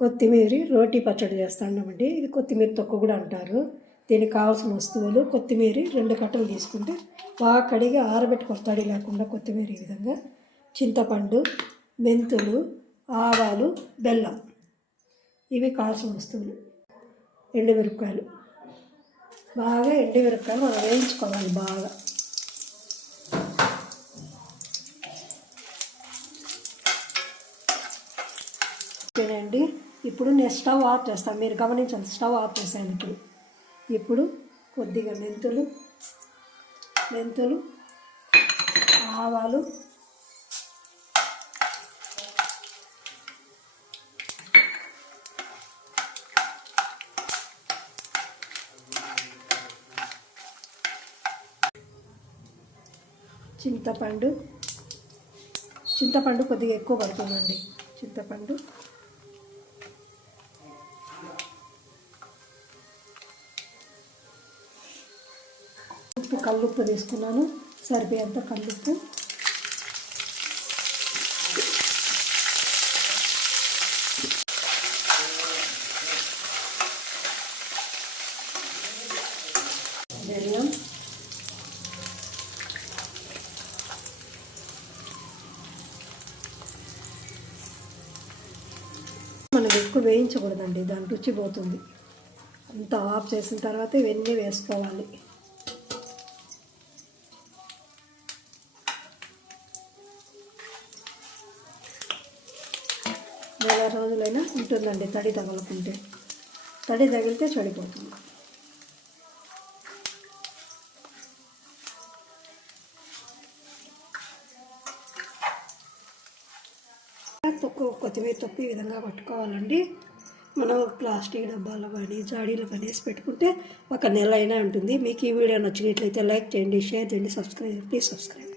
కొత్తిమీర రోటీ పచ్చడి చేస్తున్నామండి. ఇది కొత్తిమీర తొక్క కూడా అంటారు. దీనికి కావాల్సిన వస్తువులు కొత్తిమీర 2 కట్టలు తీసుకుంటే బాగా కడిగి ఆరబెట్టుకొని తడి లేకుండా కొత్తిమీర ఈ విధంగా, చింతపండు, మెంతులు, ఆవాలు, బెల్లం, ఇవి కావాల్సిన వస్తువులు. ఎండుమిరపకాయలు, బాగా ఎండుమిరపకాయలు మనం వేయించుకోవాలి బాగా. ఓకేనండి, ఇప్పుడు నేను స్టవ్ ఆఫ్ చేస్తాను. మీరు గమనించండి, స్టవ్ ఆఫ్ చేశాను. ఇప్పుడు కొద్దిగా మెంతులు, ఆవాలు, చింతపండు కొద్దిగా ఎక్కువ పడుతుందండి. చింతపండు, ఉప్పు, కల్లుప్పు తీసుకున్నాను, సరిపోయేంత కల్లుప్పు, బెల్లం, మనం ఎక్కువ వేయించకూడదండి, దాని రుచి పోతుంది. అంతా ఆఫ్ చేసిన తర్వాత ఇవన్నీ వేసుకోవాలి. నెల రోజులైనా ఉంటుందండి తడి తగలకుంటే. తడి తగిలితే చెడిపోతుంది. కొత్తిమీర తొక్కు ఈ విధంగా పట్టుకోవాలండి. మనం ప్లాస్టిక్ డబ్బాలో కానీ జాడీలో కానీ వేసి పెట్టుకుంటే 1 నెల అయినా ఉంటుంది. మీకు ఈ వీడియో నచ్చినట్లయితే లైక్ చేయండి, షేర్ చేయండి, ప్లీజ్ సబ్స్క్రైబ్.